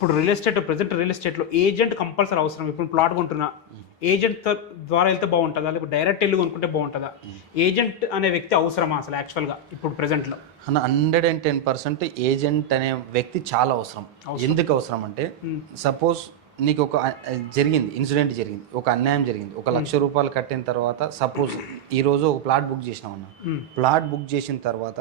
ఇప్పుడు present real ఎస్టేట్లో agent compulsory అవసరం. ఇప్పుడు ప్లాట్ కొంటున్నా, ఏజెంట్ ద్వారా వెళ్తే బాగుంటుందా, లేకపోతే డైరెక్ట్ వెళ్ళి కొనుక్కుంటే బాగుంటుందా? ఏజెంట్ అనే వ్యక్తి అవసరమా అసలు యాక్చువల్గా ఇప్పుడు ప్రెజెంట్లో? 110% ఏజెంట్ అనే వ్యక్తి చాలా అవసరం. ఎందుకు అవసరం అంటే, సపోజ్ నీకు ఒక ఇన్సిడెంట్ జరిగింది, ఒక అన్యాయం జరిగింది, 1,00,000 రూపాయలు కట్టిన తర్వాత సపోజ్ ఈరోజు ఒక ప్లాట్ బుక్ చేసినావు అన్న, ప్లాట్ బుక్ చేసిన తర్వాత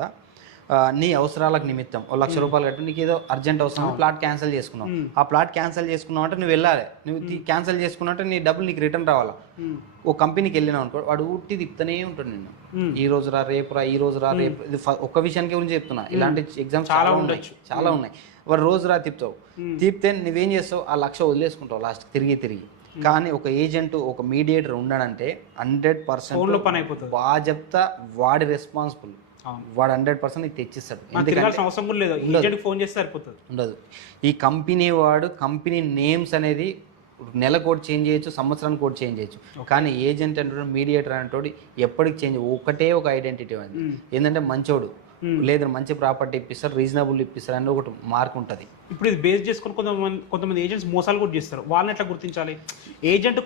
నీ అవసరాలకు నిమిత్తం 1,00,000 రూపాయలు కట్టి నీకు ఏదో అర్జెంట్ అవసరం, ప్లాట్ క్యాన్సిల్ చేసుకున్నావు. ఆ ప్లాట్ క్యాన్సిల్ చేసుకున్నావు అంటే నువ్వు వెళ్ళాలి, నువ్వు క్యాన్సిల్ చేసుకున్నావు అంటే నీ డబ్బులు నీకు రిటర్న్ రావాలా. ఓ కంపెనీకి వెళ్ళినావు అనుకో, వాడు ఊట్టి తిప్పుతూనే ఉంటాడు నిన్ను, ఈ రోజు రా రేపు రా, ఈ రోజు రా రేపు. ఇది ఒక్క విషయానికి గురించి చెప్తున్నా, ఇలాంటి ఎగ్జామ్స్ చాలా ఉన్నాయి. వాడు రోజు రా తిప్పుతావు, తిప్పితే నువ్వేం చేస్తావు, ఆ 1,00,000 వదిలేసుకుంటావు లాస్ట్ తిరిగి. కానీ ఒక ఏజెంట్, ఒక మీడియేటర్ ఉన్నాడంటే 100% పని అయిపోతుంది. బాధ్యత వాడి రెస్పాన్సిబుల్, వాడు 100% నీకు తెచ్చిస్తాడు. ఉండదు. ఈ కంపెనీ వాడు కంపెనీ నేమ్స్ అనేది నెల కోడ్ చేంజ్ చేయొచ్చు, సంవత్సరానికి కోడ్ చేంజ్ చేయొచ్చు. కానీ ఏజెంట్ అంటే మీడియేటర్ అంటే ఎప్పటికి చేంజ్, ఒకటే ఒక ఐడెంటిటీ అది ఏంటంటే మంచోడు, లేదా మంచి ప్రాపర్టీ ఇప్పిస్తారు, రీజనబుల్ ఇప్పిస్తారు అని ఒకటి మార్క్ ఉంటుంది. ఇప్పుడు ఇది బేస్ చేసుకుని కొంతమంది ఏజెంట్స్ మోసాలు కూడా చేస్తారు. వాళ్ళని ఎట్లా గుర్తించాలి? ఏజెంట్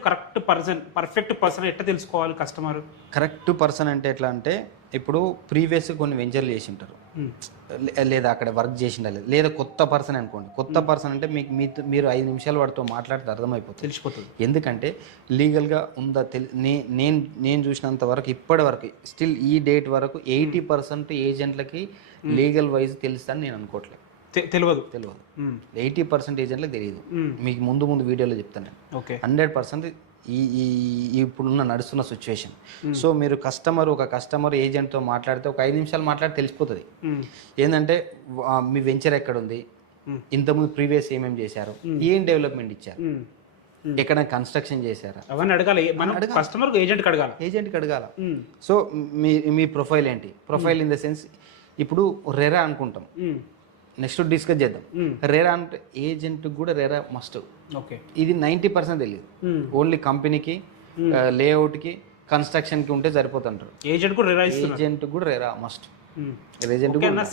పర్ఫెక్ట్ పర్సన్ ఎట్లా తెలుసుకోవాలి కస్టమర్? కరెక్ట్ పర్సన్ అంటే ఎట్లా అంటే, ఇప్పుడు ప్రీవియస్ కొన్ని వెంచర్లు చేసి ఉంటారు, లేదా అక్కడ వర్క్ చేసిండ, లేదా కొత్త పర్సన్ అనుకోండి. కొత్త పర్సన్ అంటే మీరు 5 నిమిషాలు వాడితో మాట్లాడితే అర్థమైపోతుంది, తెలిసిపోతుంది. ఎందుకంటే లీగల్గా ఉందా నేను చూసినంత వరకు ఇప్పటి వరకు స్టిల్ ఈ డేట్ వరకు 80% ఏజెంట్లకి లీగల్ వైజ్ తెలుస్తుందని నేను అనుకోవట్లేదు. తెలియదు 80% ఏజెంట్లకు తెలియదు. మీకు ముందు వీడియోలో చెప్తాను నేను. 100% ఈ ఇప్పుడున్న నడుస్తున్న సిచ్యువేషన్. సో మీరు ఒక కస్టమర్ ఏజెంట్తో మాట్లాడితే ఒక 5 నిమిషాలు మాట్లాడి తెలిసిపోతుంది. ఏంటంటే మీ వెంచర్ ఎక్కడ ఉంది, ఇంతకుముందు ప్రీవియస్ ఏమేమి చేశారు, ఏం డెవలప్మెంట్ ఇచ్చారు, ఎక్కడ కన్స్ట్రక్షన్ చేశారా, అవన్నీ అడగాలి. కస్టమర్ ఏజెంట్కి అడగాల. సో మీ ప్రొఫైల్ ఏంటి, ప్రొఫైల్ ఇన్ ద సెన్స్ ఇప్పుడు రెరా అనుకుంటాం, నెక్స్ట్ డిస్కస్ చేద్దాం. రెరా అంటే ఏజెంట్ కూడా రెరా మస్ట్. ఇది 90% తెలియదు. ఓన్లీ కంపెనీకి, లేఅవుట్కి, కన్స్ట్రక్షన్కి ఉంటే సరిపోతుంటారు. ఏజెంట్ కూడా రెరా మస్ట్.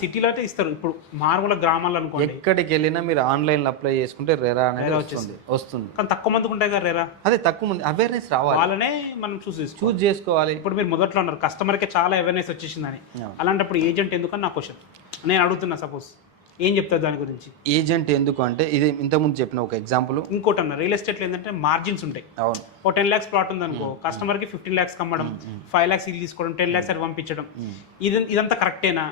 సిటీలో అయితే ఇస్తారు. ఇప్పుడు మారుమూల గ్రామాల్లో అనుకోండి, ఎక్కడికి వెళ్ళినా మీరు ఆన్లైన్లో అప్లై చేసుకుంటే రెరా అనేది వస్తుంది. కానీ తక్కువ మందికి ఉంటాయి కదా రెరా. అదే తక్కువ మంది అవేర్నెస్ రావాలి, వాళ్ళనే మనం చూస్ చేసుకోవాలి. ఇప్పుడు మీరు మొదట్లో అన్నారు కస్టమర్కి చాలా అవేర్నెస్ వచ్చేసిందని, అలాంటప్పుడు ఏజెంట్ ఎందుకని నా క్వశ్చన్. నేను అడుగుతున్నా, సపోజ్ ఏం చెప్తారు దాని గురించి? ఏజెంట్ ఎందుకు అంటే, ఇది ఇంతకుముందు చెప్పిన ఒక ఎగ్జాంపుల్. ఇంకోటి అన్న, రియల్ ఎస్టేట్లో ఏంటంటే మార్జిన్స్ ఉంటాయి. అవును, ఓ 10 lakhs ప్లాట్ ఉంది అనుకో, కస్టమర్కి 15 lakhs కమ్మడం, 5 lakhs ఇది తీసుకోవడం, 10 lakhs అది పంపించడం, ఇదంతా కరెక్టేనా?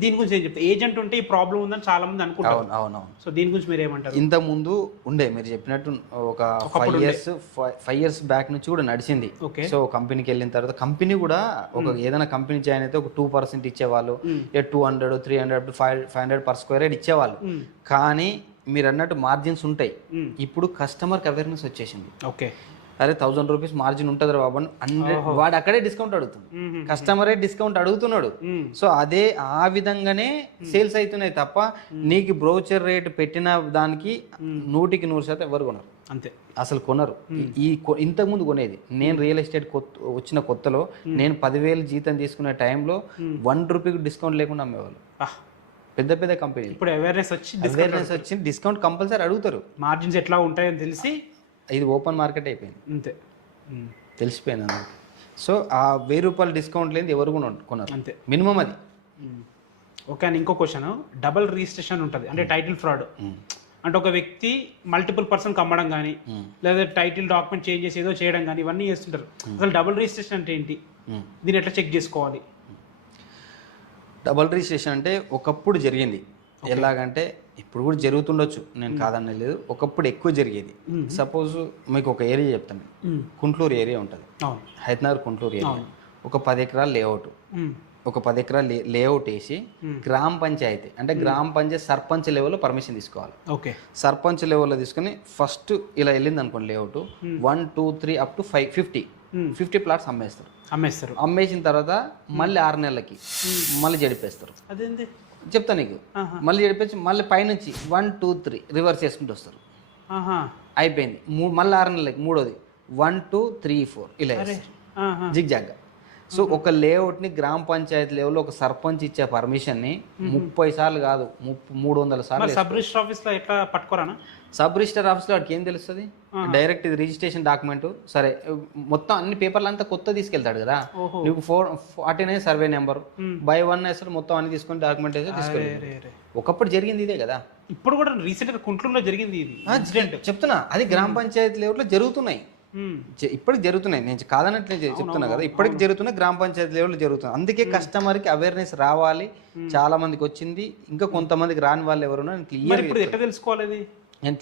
దీని గురించి ఏం చెప్తారు? ఏజెంట్ ఉంటే ఈ ప్రాబ్లం ఉందని చాలా మంది అనుకుంటారు. అవును. సో దీని గురించి మీరు ఏమంటారు? ఇంత ముందు ఉండే, మీరు చెప్పినట్టు ఒక 5 years బ్యాక్ నుంచి కూడా నడిచింది. సో కంపెనీకి వెళ్ళిన తర్వాత కంపెనీ కూడా ఏదైనా కంపెనీ జాయిన్ అయితే ఒక 2% ఇచ్చేవాళ్ళు, 200, 300, 500 per square yard ఇచ్చేవాళ్ళు. కానీ మీరు అన్నట్టు మార్జిన్స్ ఉంటాయి. ఇప్పుడు కస్టమర్కి అవేర్నెస్ వచ్చేసింది. అరే 1000 రూపీస్ మార్జిన్ ఉంటుంది రా బాబు, వాడు అక్కడే డిస్కౌంట్ అడుగుతుంది, కస్టమరే డిస్కౌంట్ అడుగుతున్నాడు. సో ఆ విధంగానే సేల్స్ అవుతున్నాయి తప్ప నీకు బ్రోచర్ రేట్ పెట్టిన దానికి 100% ఎవరు కొనరు. అంతే, అసలు కొనరు. ఇంతకుముందు కొనేది నేను రియల్ ఎస్టేట్ వచ్చిన కొత్తలో, నేను 10,000 జీతం తీసుకునే టైంలో 1 రూపీకి డిస్కౌంట్ లేకుండా అమ్మేవాళ్ళు పెద్ద కంపెనీలు. ఇప్పుడు అవేర్నెస్ వచ్చి డిస్కౌంట్ కంపల్సరీ అడుగుతారు. మార్జిన్స్ ఎట్లా ఉంటాయని తెలిసి ఇది ఓపెన్ మార్కెట్ అయిపోయింది, అంతే, తెలిసిపోయింది అందరికి. సో ఆ 1000 రూపాయలు డిస్కౌంట్ లేని ఎవరు కొనరు, అంతే, మినిమం అది. అండ్ ఇంకో క్వశ్చన్, డబుల్ రిజిస్ట్రేషన్ ఉంటుంది అంటే టైటిల్ ఫ్రాడ్. అంటే ఒక వ్యక్తి మల్టిపుల్ పర్సన్కి అమ్మడం కానీ, లేదా టైటిల్ డాక్యుమెంట్ చేంజ్ చేసి ఏదో చేయడం కానీ, ఇవన్నీ చేస్తుంటారు. అసలు డబుల్ రిజిస్ట్రేషన్ అంటే ఏంటి, దీన్ని ఎట్లా చెక్ చేసుకోవాలి? డబుల్ రిజిస్ట్రేషన్ అంటే ఒకప్పుడు జరిగింది. ఎలాగంటే ఇప్పుడు కూడా జరుగుతుండొచ్చు, నేను కాదనే లేదు, ఒకప్పుడు ఎక్కువ జరిగేది. సపోజ్ మీకు ఒక ఏరియా చెప్తాను, కుంట్లూరు ఏరియా ఉంటుంది, హైదరాబాద్ కుంట్లూరు ఏరియా. ఒక 10 ఎకరాల లేఅవుట్, ఒక 10 ఎకరాల లేఅవుట్ వేసి గ్రామ పంచాయతీ అంటే గ్రామ పంచాయతీ సర్పంచ్ లెవెల్లో పర్మిషన్ తీసుకోవాలి. సర్పంచ్ లెవెల్లో తీసుకుని ఫస్ట్ ఇలా వెళ్ళింది అనుకోండి, లేఅవుట్ 1, 2, 3 up to 50 ప్లాట్స్ అమ్మేస్తారు. అమ్మేసిన తర్వాత మళ్ళీ 6 నెలలకి మళ్ళీ జడిపేస్తారు. అదేంటి చెప్తా నీకు, మళ్ళీ జడిపేసి మళ్ళీ పైనుంచి 1, 2, 3 రివర్స్ చేసుకుంటూ వస్తారు. అయిపోయింది. మళ్ళీ 6 నెలలకి మూడోది 1, 2, 3, 4 ఇలా జిగ్ జాగ్గా. సో ఒక లేఅవుట్ని గ్రామ పంచాయతీ లెవెల్లో ఒక సర్పంచ్ ఇచ్చే పర్మిషన్ని 30 సార్లు కాదు 300 సార్లు సబ్ రిజిస్టర్ ఆఫీస్ లో ఎట్లా పట్టుకోరానా? సబ్ రిజిస్టర్ ఆఫీస్లో వాడికి ఏం తెలుస్తుంది? డైరెక్ట్ ఇది రిజిస్ట్రేషన్ డాక్యుమెంట్ సరే, మొత్తం అన్ని పేపర్లు అంతా కొత్త తీసుకెళ్తాడు కదా. ఓహో. నీకు 49 సర్వే నెంబర్ బై 1 అసలు మొత్తం అన్ని తీసుకొని డాక్యుమెంట్ అయితే తీసుకెళ్ళి. ఒకప్పుడు జరిగింది ఇదే కదా. ఇప్పుడు కూడా రీసెంట్ గా కుంట్లూరులో జరిగింది ఇది ఇన్సిడెంట్. చెప్తున్నా, అది గ్రామ పంచాయతీ లెవెల్లో జరుగుతున్నాయి, ఇప్పటికి జరుగుతున్నాయి. నేను కాదనట్లే చెప్తున్నా కదా, ఇప్పటికి జరుగుతున్నాయి, గ్రామ పంచాయతీ లెవెల్లో జరుగుతుంది. అందుకే కస్టమర్కి అవేర్నెస్ రావాలి. చాలా మందికి వచ్చింది, ఇంకా కొంతమందికి రాని వాళ్ళు ఎవరున్నా మరి ఇప్పుడు ఎట్లా తెలుసుకోవాలి? నేను